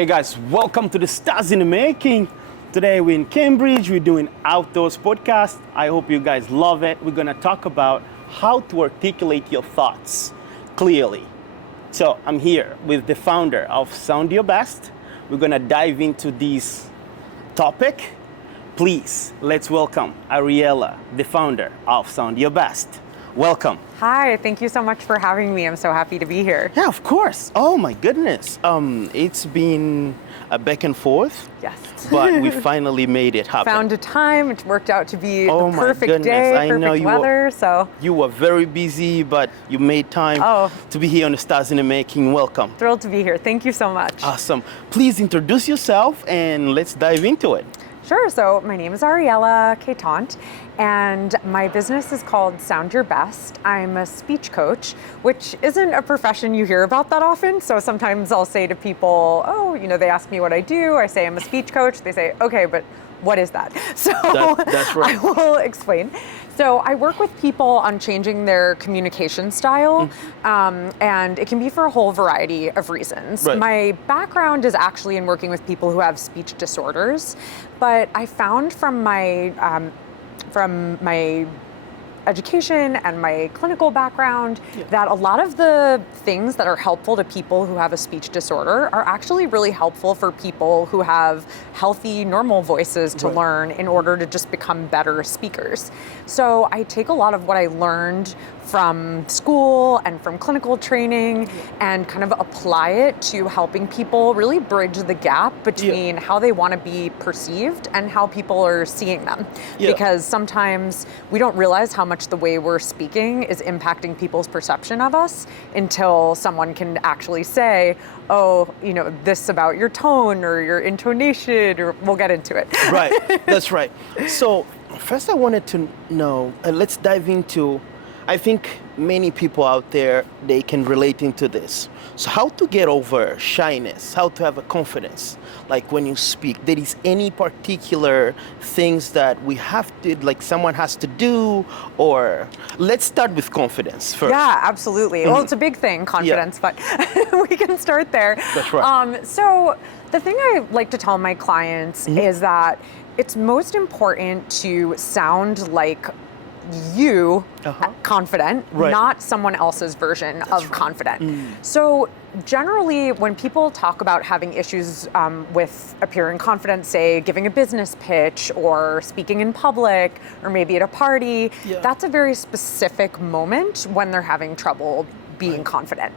Hey guys, welcome to the Stars in the Making. Today we're in Cambridge, we're doing Outdoors podcast. I hope you guys love it. We're gonna talk about how to articulate your thoughts clearly. So I'm here with the founder of Sound Your Best. We're gonna dive into this topic. Please, let's welcome Ariela, the founder of Sound Your Best. Welcome. Hi, thank you so much for having me. I'm so happy to be here. Yeah, of course. Oh my goodness. It's been a back and forth. Yes. But we finally made it happen. Found a time. It worked out to be Oh the my perfect goodness. day, I know perfect weather. So You were very busy, but you made time to be here on the Stars in the Making. Welcome. thrilled to be here. Thank you so much. Awesome. Please introduce yourself and let's dive into it. Sure. So my name is Ariela Quetant, and my business is called Sound Your Best. I'm a speech coach, which isn't a profession you hear about that often. So sometimes I'll say to people, they ask me what I do. I say I'm a speech coach. They say, okay, but what is that? So That's right. I will explain. So I work with people on changing their communication style, and it can be for a whole variety of reasons. Right. My background is actually in working with people who have speech disorders, but I found from my education and my clinical background that a lot of the things that are helpful to people who have a speech disorder are actually really helpful for people who have healthy, normal voices to learn in order to just become better speakers. So I take a lot of what I learned from school and from clinical training and kind of apply it to helping people really bridge the gap between how they want to be perceived and how people are seeing them. Because sometimes we don't realize how much the way we're speaking is impacting people's perception of us until someone can actually say, this about your tone or your intonation, or we'll get into it. Right, that's right. So first I wanted to know, let's dive into, I think many people out there, they can relate into this. So how to get over shyness, how to have a confidence, like when you speak. There is any particular things that we have to, like someone has to do, or let's start with confidence first. Yeah, absolutely. Well, it's a big thing, confidence, but we can start there. That's right. So the thing I like to tell my clients is that it's most important to sound like you confident, not someone else's version of confident. So generally, when people talk about having issues with appearing confident, say giving a business pitch or speaking in public or maybe at a party, that's a very specific moment when they're having trouble being confident.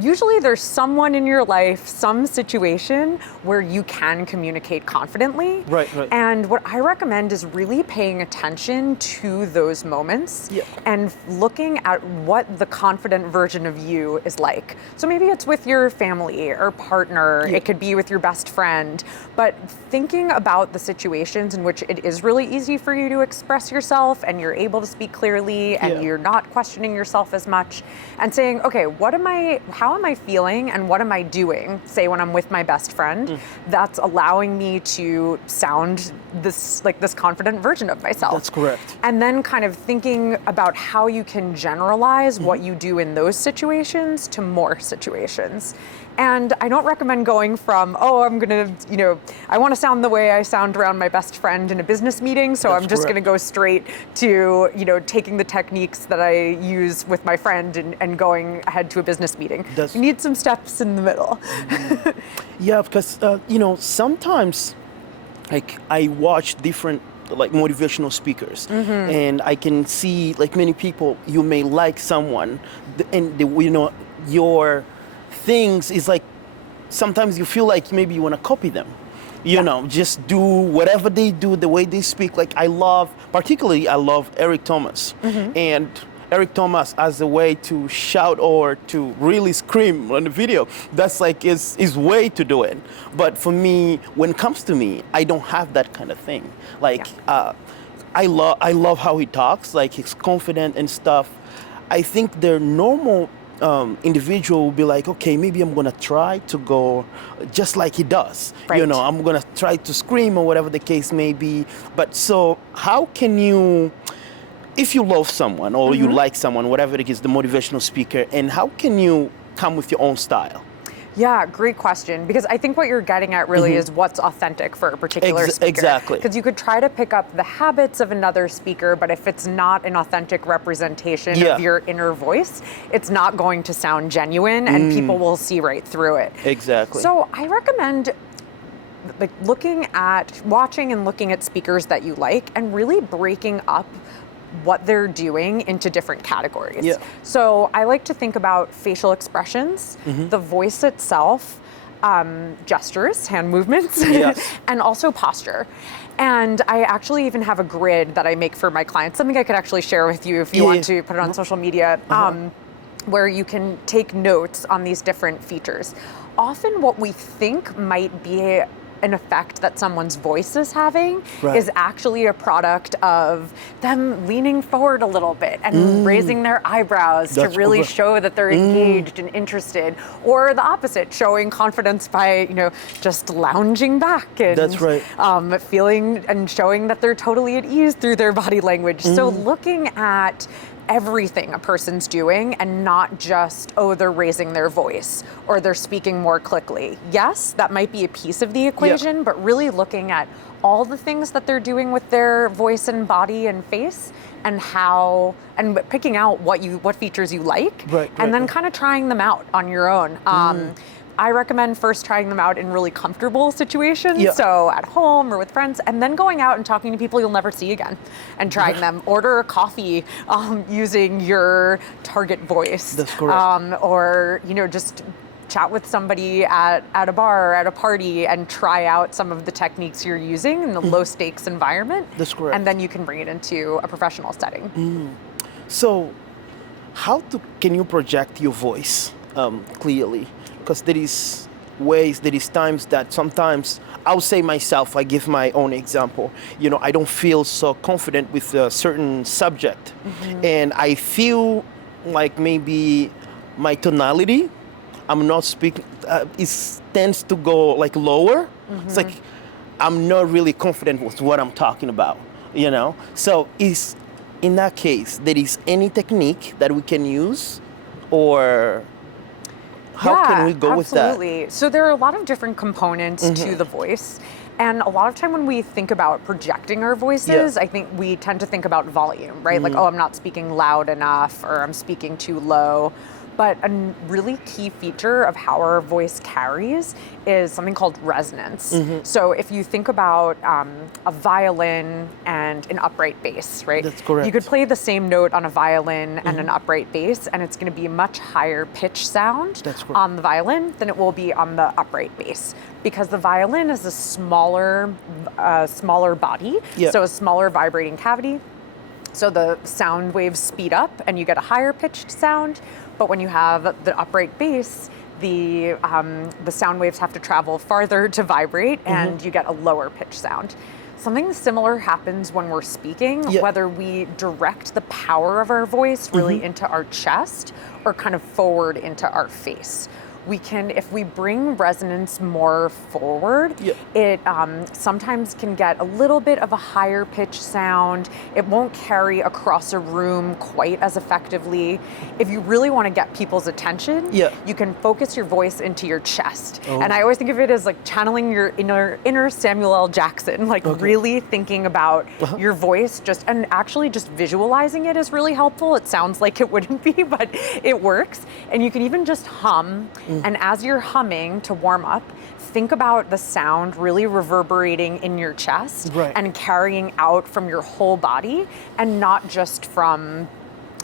Usually there's someone in your life, some situation where you can communicate confidently. Right. And what I recommend is really paying attention to those moments and looking at what the confident version of you is like. So maybe it's with your family or partner, it could be with your best friend, but thinking about the situations in which it is really easy for you to express yourself and you're able to speak clearly and you're not questioning yourself as much, and saying, okay, how am I feeling and what am I doing, say when I'm with my best friend, that's allowing me to sound this confident version of myself. That's correct. And then kind of thinking about how you can generalize what you do in those situations to more situations. And I don't recommend going from, I want to sound the way I sound around my best friend in a business meeting, so I'm just going to go straight to, taking the techniques that I use with my friend and going ahead to a business meeting. You need some steps in the middle. Yeah, because, sometimes, like, I watch different motivational speakers, and I can see, like, many people, you may like someone, and your things is like, sometimes you feel like maybe you want to copy them, just do whatever they do, the way they speak. Like I love Eric Thomas, and Eric Thomas as a way to shout or to really scream on the video. That's like his way to do it. But for me, when it comes to me, I don't have that kind of thing. Like I love how he talks, like he's confident and stuff. I think their normal individual will be like, okay, maybe I'm gonna try to go just like he does. I'm gonna try to scream or whatever the case may be. But so how can you, if you love someone or you like someone, whatever it is, the motivational speaker, and how can you come with your own style? Yeah, great question. Because I think what you're getting at really is what's authentic for a particular speaker. Exactly. Because you could try to pick up the habits of another speaker, but if it's not an authentic representation of your inner voice, it's not going to sound genuine and people will see right through it. Exactly. So I recommend watching and looking at speakers that you like and really breaking up what they're doing into different categories. Yeah. So I like to think about facial expressions, the voice itself, gestures, hand movements, and also posture. And I actually even have a grid that I make for my clients, something I could actually share with you if you want to put it on social media, where you can take notes on these different features. Often what we think might be an effect that someone's voice is having is actually a product of them leaning forward a little bit and raising their eyebrows to really show that they're engaged and interested, or the opposite, showing confidence by, just lounging back and feeling and showing that they're totally at ease through their body language. So looking at everything a person's doing and not just, they're raising their voice or they're speaking more quickly. Yes, that might be a piece of the equation, but really looking at all the things that they're doing with their voice and body and face and picking out what features you like and then kind of trying them out on your own. I recommend first trying them out in really comfortable situations, so at home or with friends, and then going out and talking to people you'll never see again and trying them. Order a coffee using your target voice. That's correct. Or, just chat with somebody at a bar or at a party and try out some of the techniques you're using in the low stakes environment. That's correct. And then you can bring it into a professional setting. So how can you project your voice clearly? Because there is times that sometimes I'll say myself, I give my own example, I don't feel so confident with a certain subject. And I feel like maybe my tonality, I'm not speaking, it tends to go like lower. It's like I'm not really confident with what I'm talking about, So in that case, there is any technique that we can use, or how can we go with that? Absolutely. So there are a lot of different components to the voice. And a lot of time when we think about projecting our voices, I think we tend to think about volume, right? Like, I'm not speaking loud enough or I'm speaking too low. But a really key feature of how our voice carries is something called resonance. So if you think about a violin and an upright bass, right? That's correct. You could play the same note on a violin and an upright bass, and it's going to be a much higher pitch sound on the violin than it will be on the upright bass, because the violin is a smaller body, so a smaller vibrating cavity. So the sound waves speed up and you get a higher pitched sound. But when you have the upright bass, the sound waves have to travel farther to vibrate and you get a lower pitch sound. Something similar happens when we're speaking, whether we direct the power of our voice really into our chest or kind of forward into our face. We can, if we bring resonance more forward, it sometimes can get a little bit of a higher pitch sound. It won't carry across a room quite as effectively. If you really want to get people's attention, you can focus your voice into your chest. And I always think of it as like channeling your inner Samuel L. Jackson, like really thinking about your voice, and actually just visualizing it is really helpful. It sounds like it wouldn't be, but it works. And you can even just hum. And as you're humming to warm up, think about the sound really reverberating in your chest and carrying out from your whole body and not just from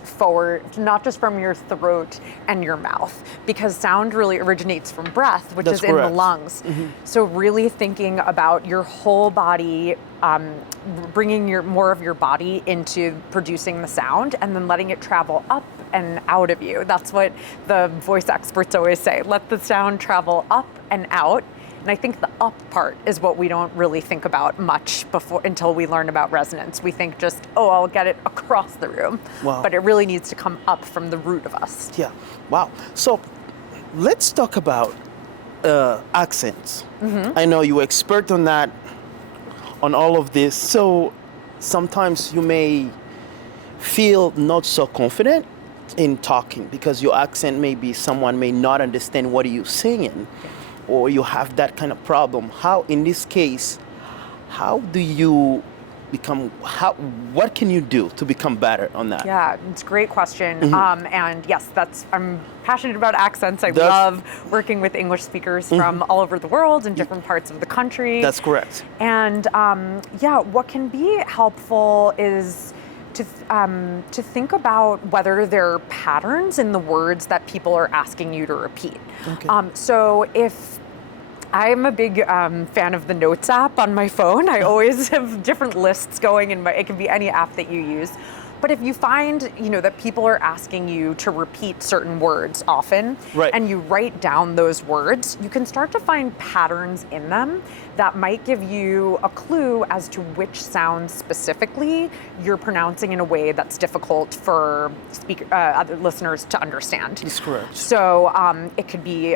forward, not just from your throat and your mouth, because sound really originates from breath, which is in the lungs. So really thinking about your whole body, bringing more of your body into producing the sound and then letting it travel up and out of you. That's what the voice experts always say. Let the sound travel up and out. And I think the up part is what we don't really think about much until we learn about resonance. We think just, I'll get it across the room. Wow. But it really needs to come up from the root of us. Yeah. Wow. So let's talk about accents. I know you're expert on that, on all of this. So sometimes you may feel not so confident in talking, because your accent maybe someone may not understand what you're saying, or you have that kind of problem. How, in this case, how do you what can you do to become better on that? Yeah, it's a great question. And yes, I'm passionate about accents. I love working with English speakers from all over the world in different parts of the country. That's correct. And what can be helpful is to think about whether there are patterns in the words that people are asking you to repeat. Okay. So if I'm a big fan of the Notes app on my phone. I always have different lists going, and it can be any app that you use. But if you find, that people are asking you to repeat certain words often, right, and you write down those words, you can start to find patterns in them that might give you a clue as to which sounds specifically you're pronouncing in a way that's difficult for other listeners to understand. That's correct. So it could be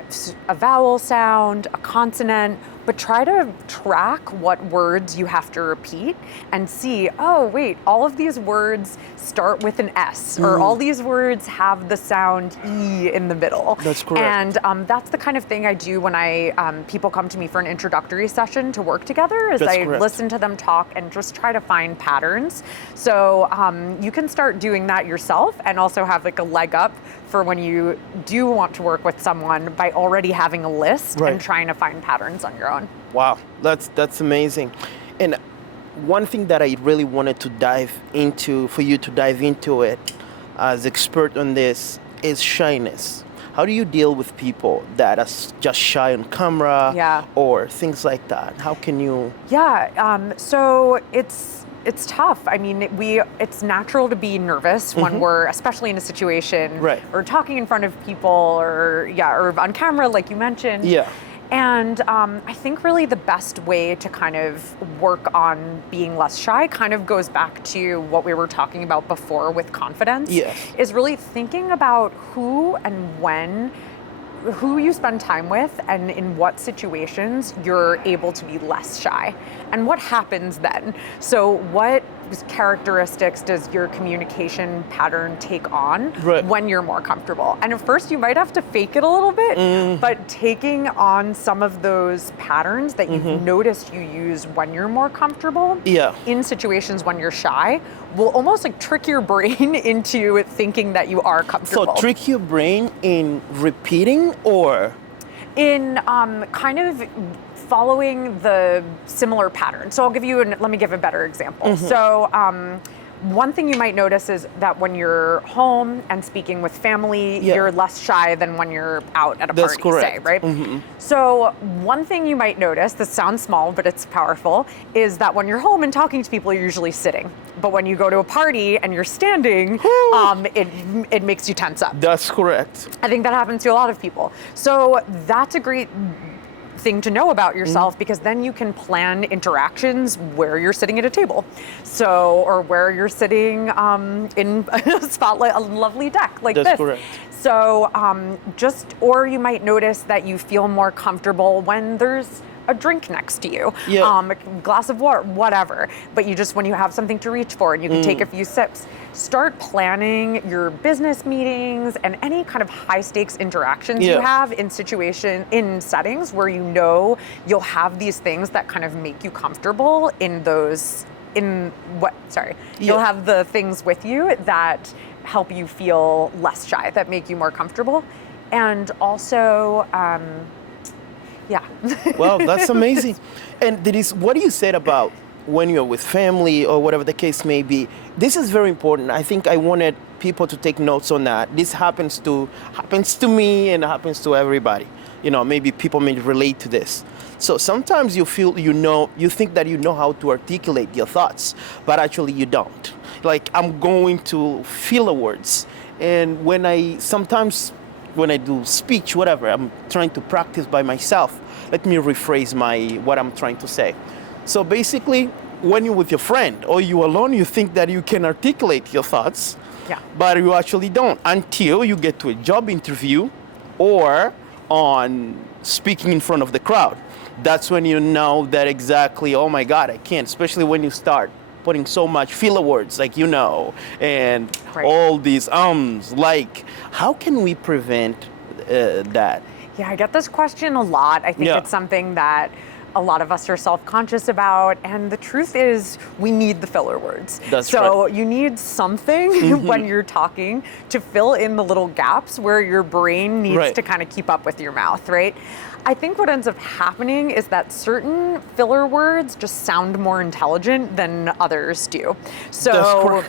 a vowel sound, a consonant, but try to track what words you have to repeat and see, oh, wait, all of these words start with an S, or all these words have the sound E in the middle. That's correct. And that's the kind of thing I do when people come to me for an introductory session to work together, is That's I correct. listen to them talk and just try to find patterns. So you can start doing that yourself and also have like a leg up for when you do want to work with someone by already having a list Right. and trying to find patterns on your own. Wow, that's amazing. And one thing that I really wanted to dive into, for you to dive into it as expert on this, is shyness. How do you deal with people that are just shy on camera, Yeah. or things like that? How can you? Yeah, so it's tough. I mean, it's natural to be nervous when we're, especially in a situation, Right. or talking in front of people, or on camera, like you mentioned. Yeah. And I think really the best way to kind of work on being less shy kind of goes back to what we were talking about before with confidence. Yes. Is really thinking about who you spend time with and in what situations you're able to be less shy and what happens then. So what characteristics does your communication pattern take on Right. when you're more comfortable? And at first you might have to fake it a little bit, but taking on some of those patterns that you've noticed you use when you're more comfortable Yeah. in situations when you're shy will almost like trick your brain into thinking that you are comfortable. So trick your brain in repeating, or? In kind of following the similar pattern. So let me give a better example. So one thing you might notice is that when you're home and speaking with family, Yeah. you're less shy than when you're out at a That's party, say, correct. right? So one thing you might notice, this sounds small, but it's powerful, is that when you're home and talking to people, you're usually sitting. But when you go to a party and you're standing, it makes you tense up. That's correct. I think that happens to a lot of people. So that's a great thing to know about yourself, because then you can plan interactions where you're sitting at a table, or where you're sitting in a spotlight, a lovely deck like That's this. correct. So or you might notice that you feel more comfortable when there's a drink next to you, Yeah. a glass of water, whatever. But when you have something to reach for and you can take a few sips, start planning your business meetings and any kind of high stakes interactions you Yeah. have in settings where you'll have these things that kind of make you comfortable you'll have the things with you that help you feel less shy, that make you more comfortable. And also, yeah. Well, that's amazing. And what you said about when you're with family or whatever the case may be, this is very important. I think I wanted people to take notes on that. This happens to me and happens to everybody. Maybe people may relate to this. So sometimes you feel you think that you know how to articulate your thoughts, but actually you don't. Like, I'm going to feel the words. And when I do speech, whatever, I'm trying to practice by myself. Let me rephrase what I'm trying to say. So basically, when you're with your friend or you're alone, you think that you can articulate your thoughts, Yeah. but you actually don't until you get to a job interview or on speaking in front of the crowd. That's when you know that exactly, oh my God, I can't, especially when you start putting so much filler words, like, and Right. all these like, how can we prevent that? Yeah, I get this question a lot. I think Yeah. it's something that a lot of us are self-conscious about, and the truth is we need the filler words. That's so right. you need something when you're talking to fill in the little gaps where your brain needs Right. to kind of keep up with your mouth, right? I think what ends up happening is that certain filler words just sound more intelligent than others do. So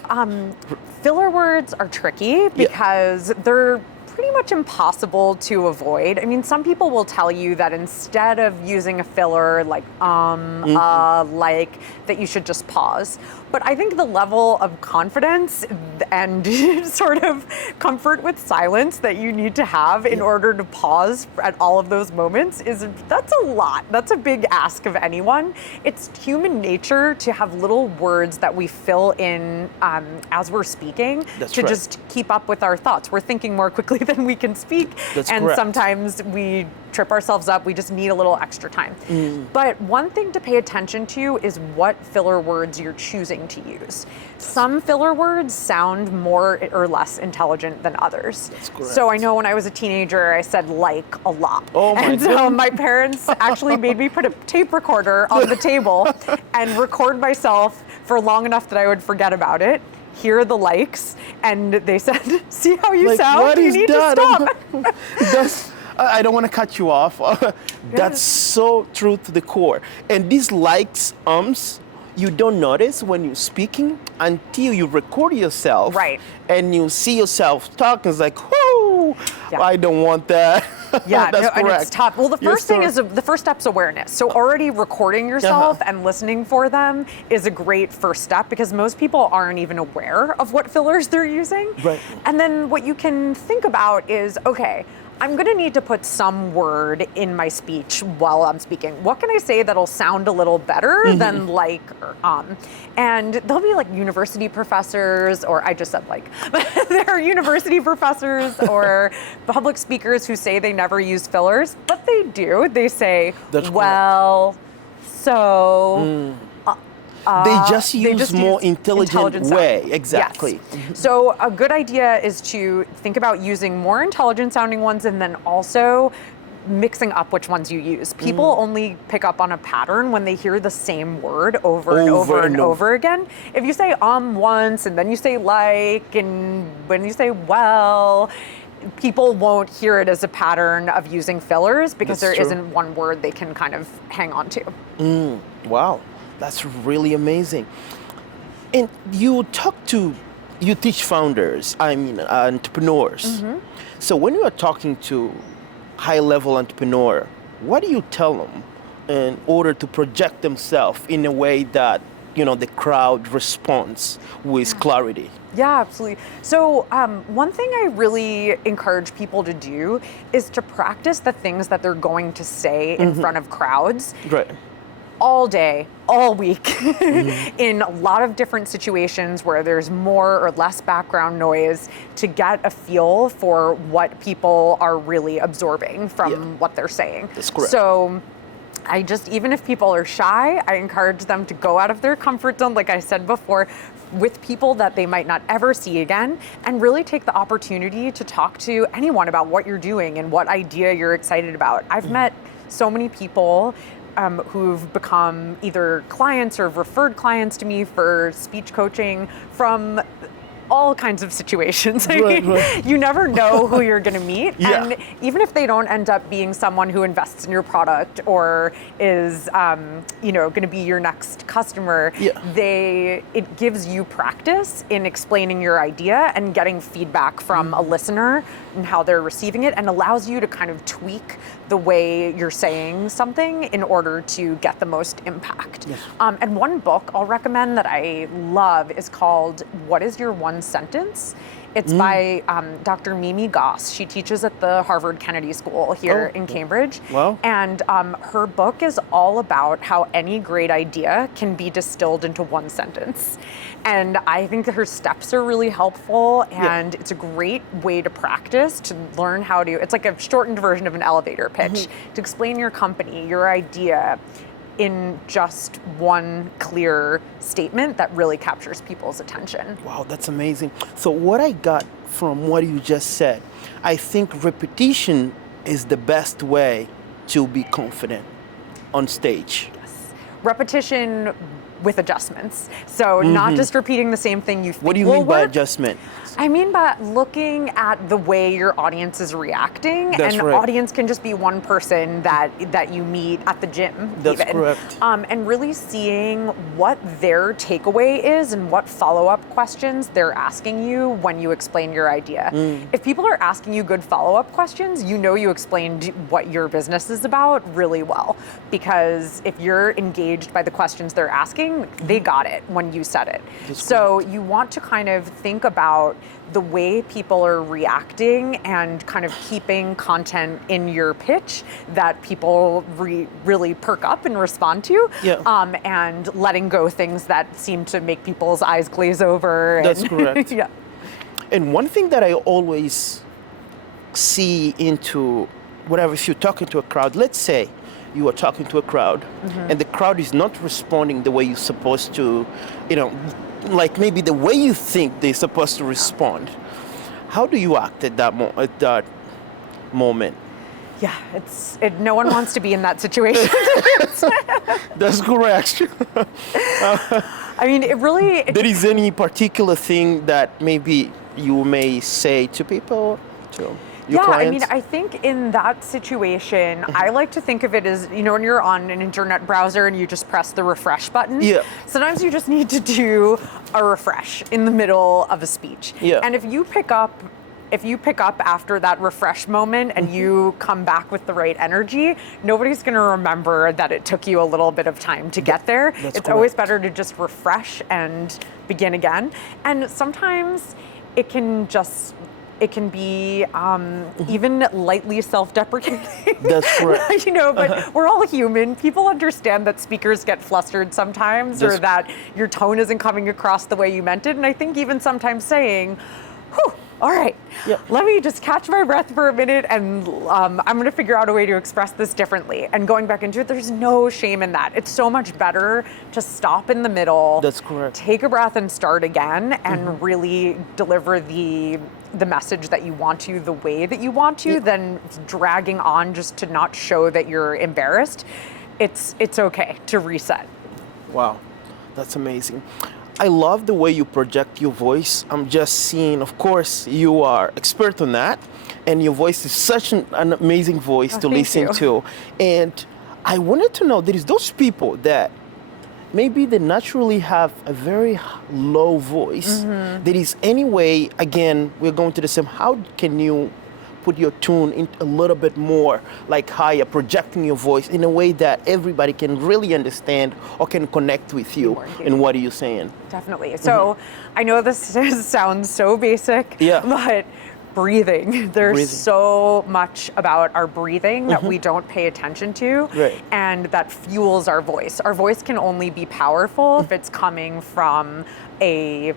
filler words are tricky because they're pretty much impossible to avoid. I mean, some people will tell you that instead of using a filler like like, that you should just pause. But I think the level of confidence and sort of comfort with silence that you need to have in order to pause at all of those moments that's a lot. That's a big ask of anyone. It's human nature to have little words that we fill in as we're speaking That's to right. just keep up with our thoughts. We're thinking more quickly than we can speak. That's and correct. sometimes we trip ourselves up. We just need a little extra time. But one thing to pay attention to is what filler words you're choosing to use. Some filler words sound more or less intelligent than others. That's correct. So I know when I was a teenager, I said like a lot. Oh my And so my parents actually made me put a tape recorder on the table and record myself for long enough that I would forget about it. Hear the likes, and they said, "See how you Like, sound? what You is need that? to stop." I don't want to cut you off. That's so true to the core. And these likes, you don't notice when you're speaking until you record yourself. Right. And you see yourself talking. It's like, whoo, Yeah. I don't want that. Yeah, That's and correct. it's tough. Well, the Yes, first thing sir. is the first step's awareness. So already recording yourself and listening for them is a great first step because most people aren't even aware of what fillers they're using. Right. And then what you can think about is, okay, I'm going to need to put some word in my speech while I'm speaking. What can I say that'll sound a little better than like or And there'll be like university professors, or I just said like, there are university professors or public speakers who say they never use fillers, but they do. They say, That's correct. well, so... They just they use just more use intelligent sound. way. Exactly. Yes. So a good idea is to think about using more intelligent sounding ones and then also mixing up which ones you use. People only pick up on a pattern when they hear the same word over and over again. If you say once and then you say like and when you say well, people won't hear it as a pattern of using fillers because That's there true. isn't one word they can kind of hang on to. Wow, that's really amazing. And you teach founders, entrepreneurs. So when you are talking to high-level entrepreneur, what do you tell them in order to project themselves in a way that, the crowd responds with clarity? Yeah, absolutely. So one thing I really encourage people to do is to practice the things that they're going to say in front of crowds. Right. All day, all week, in a lot of different situations where there's more or less background noise to get a feel for what people are really absorbing from what they're saying. That's correct. So even if people are shy, I encourage them to go out of their comfort zone, like I said before, with people that they might not ever see again, and really take the opportunity to talk to anyone about what you're doing and what idea you're excited about. I've met so many people who've become either clients or referred clients to me for speech coaching from all kinds of situations. I mean, Right. you never know who you're going to meet. Yeah. And even if they don't end up being someone who invests in your product or is, going to be your next customer, it gives you practice in explaining your idea and getting feedback from a listener and how they're receiving it, and allows you to kind of tweak the way you're saying something in order to get the most impact. Yes. And one book I'll recommend that I love is called What is Your One Sentence? It's by Dr. Mimi Goss. She teaches at the Harvard Kennedy School here in Cambridge. Wow. And her book is all about how any great idea can be distilled into one sentence. And I think that her steps are really helpful, and it's a great way to practice, to learn how to, it's like a shortened version of an elevator pitch, to explain your company, your idea, in just one clear statement that really captures people's attention. Wow, that's amazing. So what I got from what you just said, I think repetition is the best way to be confident on stage. Yes. Repetition with adjustments. So not just repeating the same thing you think What do you will mean by work. adjustment? I mean by looking at the way your audience is reacting. That's and right. audience can just be one person that you meet at the gym. That's even. correct. And really seeing what their takeaway is and what follow-up questions they're asking you when you explain your idea. If people are asking you good follow-up questions, you know you explained what your business is about really well. Because if you're engaged by the questions they're asking, they got it when you said it. That's So you want to kind of think about the way people are reacting and kind of keeping content in your pitch that people really perk up and respond to, and letting go things that seem to make people's eyes glaze over. That's correct. Yeah. And one thing that I always see into whatever, if you're talking to a crowd, let's say you are talking to a crowd and the crowd is not responding the way you're supposed to, like maybe the way you think they're supposed to respond. How do you act at that moment? Yeah, no one wants to be in that situation. That's correct. I mean, There is any particular thing that maybe you may say to people, to your clients? I mean, I think in that situation, I like to think of it as, when you're on an internet browser and you just press the refresh button. Yeah. Sometimes you just need to do a refresh in the middle of a speech. Yeah. And if you pick up after that refresh moment and you come back with the right energy, nobody's going to remember that it took you a little bit of time to get there. That's it's correct. always better to just refresh and begin again. And sometimes it can be even lightly self-deprecating. That's correct. But we're all human. People understand that speakers get flustered sometimes, or that your tone isn't coming across the way you meant it. And I think even sometimes saying, whew, all right, let me just catch my breath for a minute and I'm going to figure out a way to express this differently. And going back into it, there's no shame in that. It's so much better to stop in the middle. That's correct. Take a breath and start again and really deliver the message that you want to, the way that you want to, than dragging on just to not show that you're embarrassed. It's okay to reset. Wow, that's amazing. I love the way you project your voice. I'm just seeing, of course, you are expert on that, and your voice is such an amazing voice to listen to. And I wanted to know, there is those people that maybe they naturally have a very low voice. There is any way, again, we're going to the same, how can you put your tune in a little bit more like higher, projecting your voice in a way that everybody can really understand or can connect with you in what you're saying? Definitely. So I know this sounds so basic, but breathing. There's so much about our breathing that we don't pay attention to, and that fuels our voice. Our voice can only be powerful if it's coming from a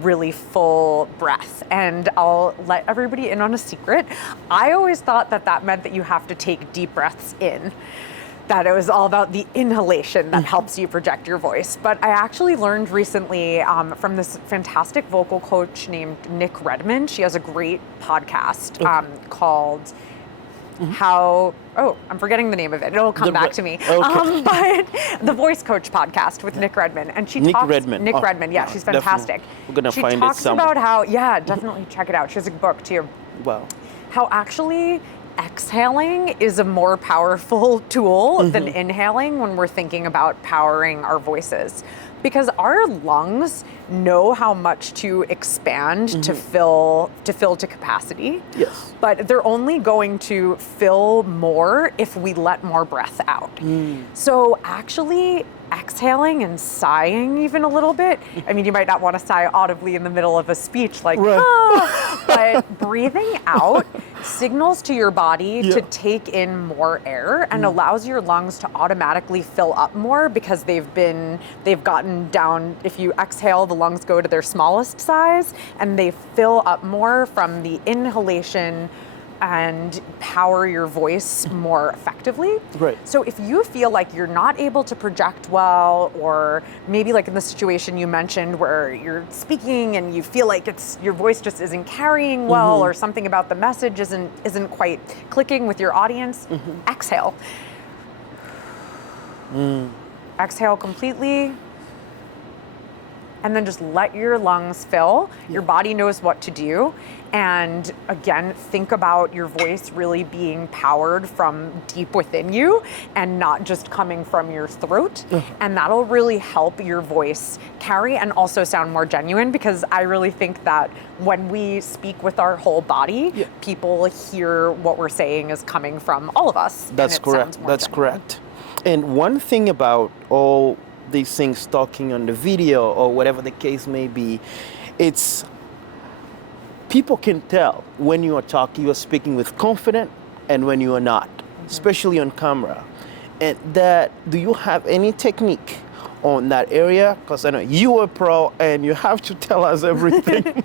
really full breath. And I'll let everybody in on a secret. I always thought that meant that you have to take deep breaths in, that it was all about the inhalation that helps you project your voice. But I actually learned recently from this fantastic vocal coach named Nick Redmond. She has a great podcast called I'm forgetting the name of it. It'll come back to me. But the Voice Coach podcast with Nick Redmond. And she talks... Nick Redmond, yeah, she's fantastic. We're going to find it somewhere. She talks about how, definitely check it out. She has a book too. Wow. How actually exhaling is a more powerful tool than inhaling when we're thinking about powering our voices. Because our lungs know how much to expand to fill to capacity. Yes. But they're only going to fill more if we let more breath out. So actually exhaling and sighing even a little bit. I mean, you might not want to sigh audibly in the middle of a speech like, but breathing out signals to your body to take in more air and allows your lungs to automatically fill up more because they've gotten down. If you exhale, the lungs go to their smallest size and they fill up more from the inhalation and power your voice more effectively. Right. So if you feel like you're not able to project well, or maybe like in the situation you mentioned where you're speaking and you feel like your voice just isn't carrying well, or something about the message isn't quite clicking with your audience, exhale. Exhale completely. And then just let your lungs fill. Your body knows what to do. And again, think about your voice really being powered from deep within you and not just coming from your throat. And that'll really help your voice carry and also sound more genuine, because I really think that when we speak with our whole body, people hear what we're saying is coming from all of us. That's correct. That's correct. And one thing about all these things talking on the video or whatever the case may be, it's people can tell when you are speaking with confidence and when you are not, especially on camera. And do you have any technique on that area? Because I know you are a pro and you have to tell us everything.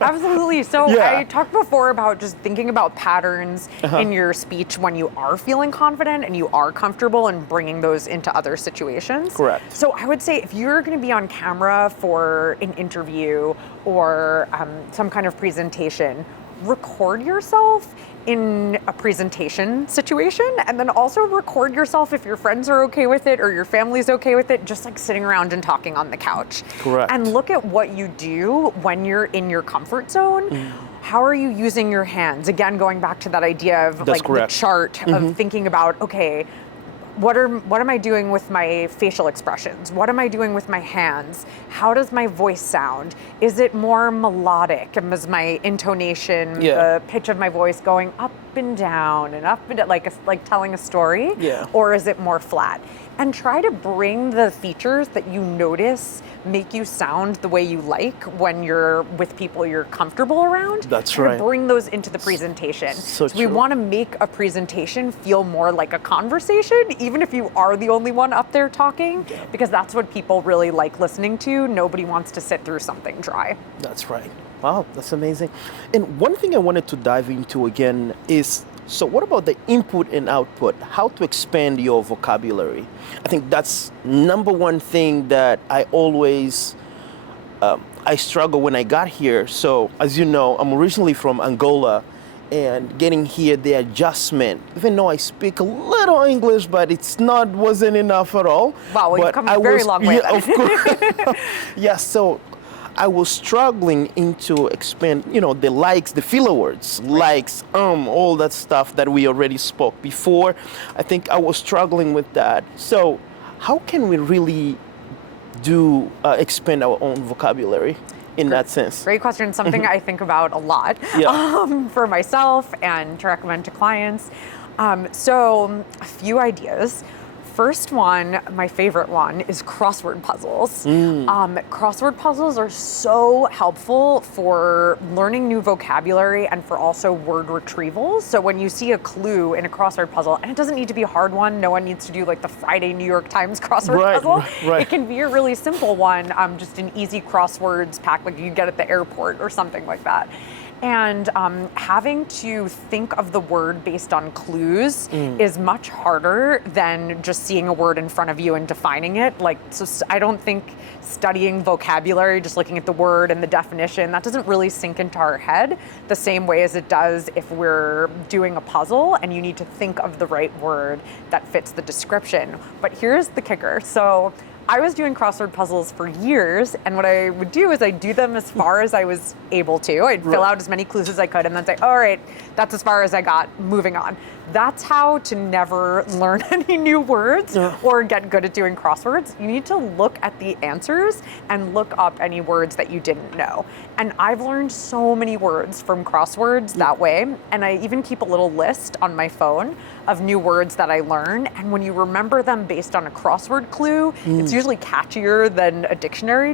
Absolutely. So I talked before about just thinking about patterns in your speech when you are feeling confident and you are comfortable, and bringing those into other situations. Correct. So I would say if you're going to be on camera for an interview or some kind of presentation, record yourself in a presentation situation, and then also record yourself if your friends are okay with it or your family's okay with it, just like sitting around and talking on the couch. Correct. And look at what you do when you're in your comfort zone. How are you using your hands? Again, going back to that idea of the chart of thinking about, okay, what am I doing with my facial expressions? What am I doing with my hands? How does my voice sound? Is it more melodic? And is my intonation, the pitch of my voice going up and down, like telling a story? Or is it more flat? And try to bring the features that you notice make you sound the way you like when you're with people you're comfortable around. That's right. Bring those into the presentation. So we want to make a presentation feel more like a conversation, even if you are the only one up there talking, because that's what people really like listening to. Nobody wants to sit through something dry. That's right. Wow, that's amazing. And one thing I wanted to dive into again is, so what about the input and output? How to expand your vocabulary? I think that's number one thing that I always, I struggle when I got here. So as you know, I'm originally from Angola, and getting here, the adjustment, even though I speak a little English, but wasn't enough at all. Wow, well, you've come a very long way. Yeah, of course. So I was struggling to expand, the likes, the filler words, likes, all that stuff that we already spoke before. I think I was struggling with that. So how can we really expand our own vocabulary in that sense? Great question. Something I think about a lot for myself and to recommend to clients. So a few ideas. First one, my favorite one, is crossword puzzles. Crossword puzzles are so helpful for learning new vocabulary and for also word retrieval. So when you see a clue in a crossword puzzle, and it doesn't need to be a hard one, no one needs to do like the Friday New York Times crossword puzzle. It can be a really simple one, just an easy crosswords pack like you get at the airport or something like that. And having to think of the word based on clues is much harder than just seeing a word in front of you and defining it. So I don't think studying vocabulary, just looking at the word and the definition, that doesn't really sink into our head the same way as it does if we're doing a puzzle and you need to think of the right word that fits the description. But here's the kicker. So I was doing crossword puzzles for years, and what I would do is I'd do them as far as I was able to. I'd fill out as many clues as I could and then say, all right, that's as far as I got, moving on. That's how to never learn any new words or get good at doing crosswords. You need to look at the answers and look up any words that you didn't know. And I've learned so many words from crosswords that way. And I even keep a little list on my phone of new words that I learn. And when you remember them based on a crossword clue, it's usually catchier than a dictionary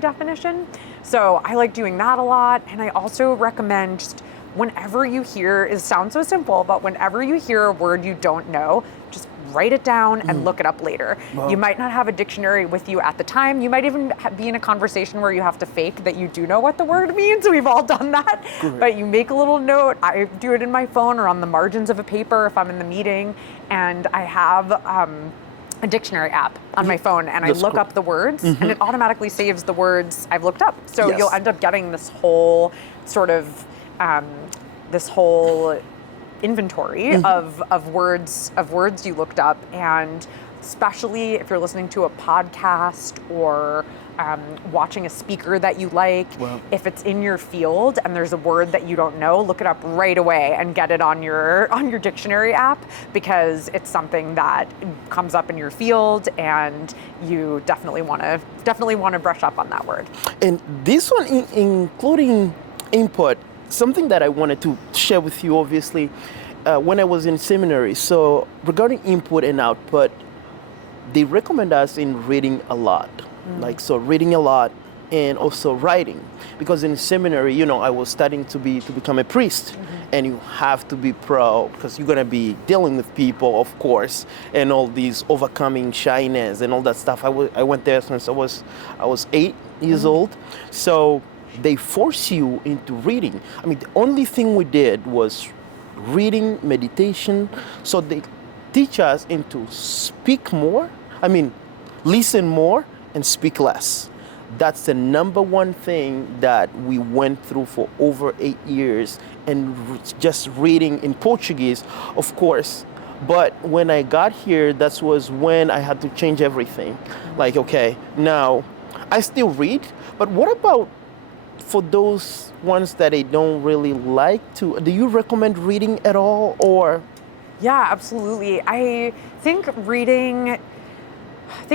definition. So I like doing that a lot. And I also recommend just whenever you hear, it sounds so simple, but whenever you hear a word you don't know, just write it down and look it up later. Wow. You might not have a dictionary with you at the time. You might even be in a conversation where you have to fake that you do know what the word means. We've all done that. Correct. But you make a little note. I do it in my phone or on the margins of a paper if I'm in the meeting. And I have a dictionary app on my phone, and I look up the words, and it automatically saves the words I've looked up. So you'll end up getting this whole sort of inventory of words you looked up. And especially if you're listening to a podcast or watching a speaker that you like, if it's in your field and there's a word that you don't know, look it up right away and get it on your dictionary app, because it's something that comes up in your field and you definitely want to brush up on that word. And this one, including input, something that I wanted to share with you, obviously, when I was in seminary. So regarding input and output, they recommend us in reading a lot. Reading a lot and also writing, because in seminary, I was studying to become a priest, and you have to be pro, because you're gonna be dealing with people, of course, and all these overcoming shyness and all that stuff. I went there since I was 8 years old, so they force you into reading. I mean, the only thing we did was reading, meditation, so they teach us into speak more. I mean, listen more and speak less. That's the number one thing that we went through for over 8 years, and just reading in Portuguese, of course. But when I got here, that was when I had to change everything. Like, okay, now I still read, but what about for those ones that I don't really like to? Do you recommend reading at all, or? Yeah, absolutely. I think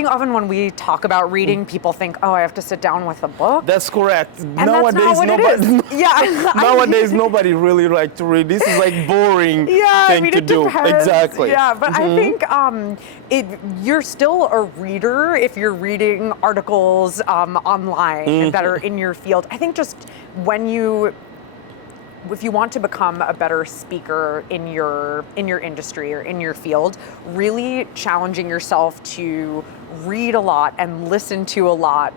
often when we talk about reading, people think, oh, I have to sit down with a book. That's correct. And nowadays, that's not what it is. Yeah. Nowadays, nobody really likes to read. This is like boring thing to do. Depends. Exactly. Yeah, but I think you're still a reader if you're reading articles online that are in your field. I think just if you want to become a better speaker in your industry or in your field, really challenging yourself to read a lot and listen to a lot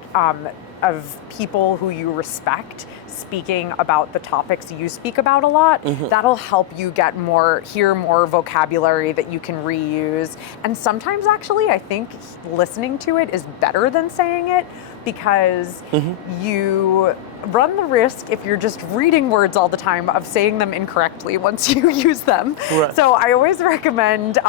of people who you respect speaking about the topics you speak about a lot. That'll help you hear more vocabulary that you can reuse. And sometimes actually, I think listening to it is better than saying it, because you run the risk, if you're just reading words all the time, of saying them incorrectly once you use them. Right. So I always recommend,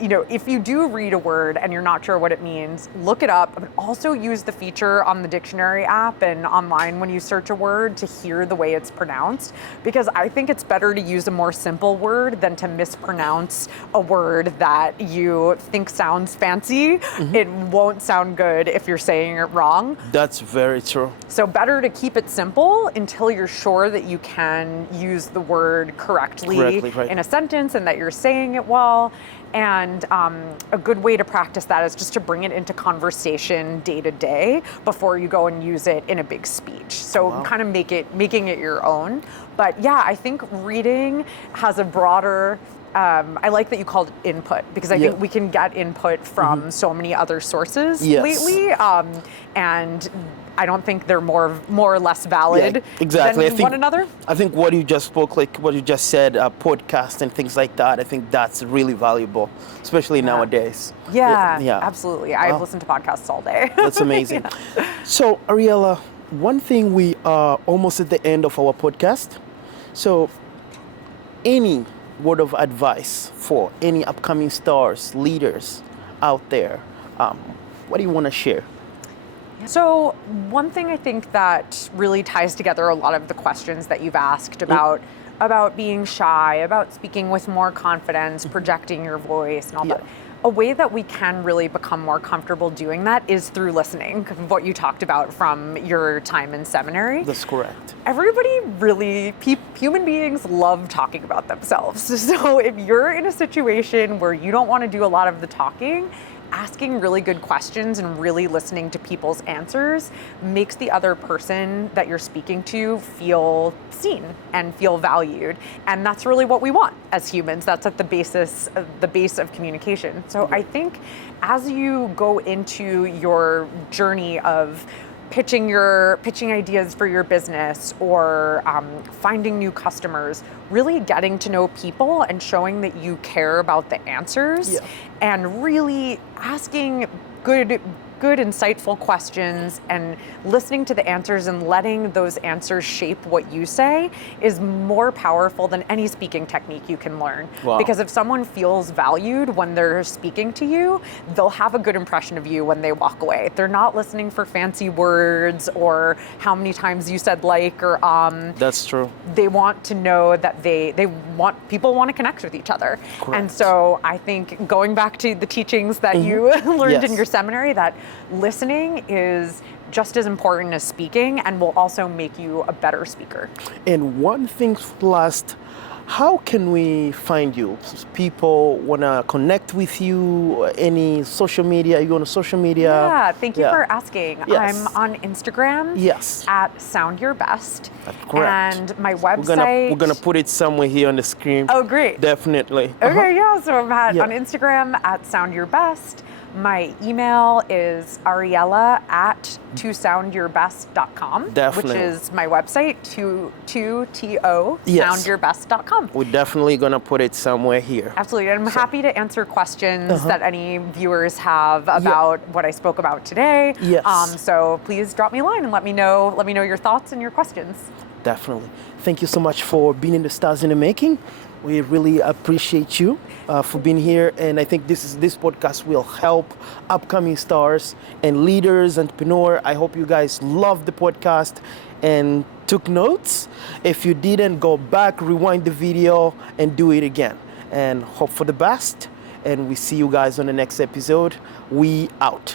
if you do read a word and you're not sure what it means, look it up, but also use the feature on the dictionary app and online when you search a word to hear the way it's pronounced, because I think it's better to use a more simple word than to mispronounce a word that you think sounds fancy. It won't sound good if you're saying it wrong. That's very true. So better to keep it simple until you're sure that you can use the word correctly in a sentence and that you're saying it well. And a good way to practice that is just to bring it into conversation day to day before you go and use it in a big speech. So kind of making it your own. But yeah, I think reading has a broader, I like that you called it input, because I think we can get input from so many other sources lately. And I don't think they're more or less valid than one another. I think what you just spoke, like what you just said, podcast and things like that, I think that's really valuable, especially nowadays. Yeah, absolutely. I've listened to podcasts all day. That's amazing. So, Ariela, one thing, we are almost at the end of our podcast. So, any word of advice for any upcoming stars, leaders out there, what do you want to share? So one thing I think that really ties together a lot of the questions that you've asked about being shy, about speaking with more confidence, projecting your voice and all that. A way that we can really become more comfortable doing that is through listening, what you talked about from your time in seminary. That's correct. Everybody really, human beings love talking about themselves. So if you're in a situation where you don't want to do a lot of the talking, asking really good questions and really listening to people's answers makes the other person that you're speaking to feel seen and feel valued. And that's really what we want as humans. That's at the base of communication. So I think as you go into your journey of pitching ideas for your business or finding new customers, really getting to know people and showing that you care about the answers and really asking good insightful questions and listening to the answers and letting those answers shape what you say is more powerful than any speaking technique you can learn. Wow. Because if someone feels valued when they're speaking to you, they'll have a good impression of you when they walk away. They're not listening for fancy words or how many times you said like or That's true. They want to know that people want to connect with each other. Correct. And so I think going back to the teachings that you learned in your seminary, that listening is just as important as speaking and will also make you a better speaker. And one thing last, how can we find you? People want to connect with you, any social media? Are you on social media? Yeah, thank you for asking. Yes. I'm on Instagram at Sound Your Best. That's correct. And my website. We're gonna put it somewhere here on the screen. Oh, great. Definitely. Okay, so I'm on Instagram at Sound Your Best. My email is Ariela at tosoundyourbest.com, Definitely. which is my website, soundyourbest.com. We're definitely going to put it somewhere here. Absolutely. And I'm happy to answer questions that any viewers have about what I spoke about today. Yes. So please drop me a line and let me know your thoughts and your questions. Definitely. Thank you so much for being in the Stars in the Making. We really appreciate you for being here, and I think this podcast will help upcoming stars and leaders, entrepreneurs. I hope you guys loved the podcast and took notes. If you didn't, go back, rewind the video, and do it again. And hope for the best. And we see you guys on the next episode. We out.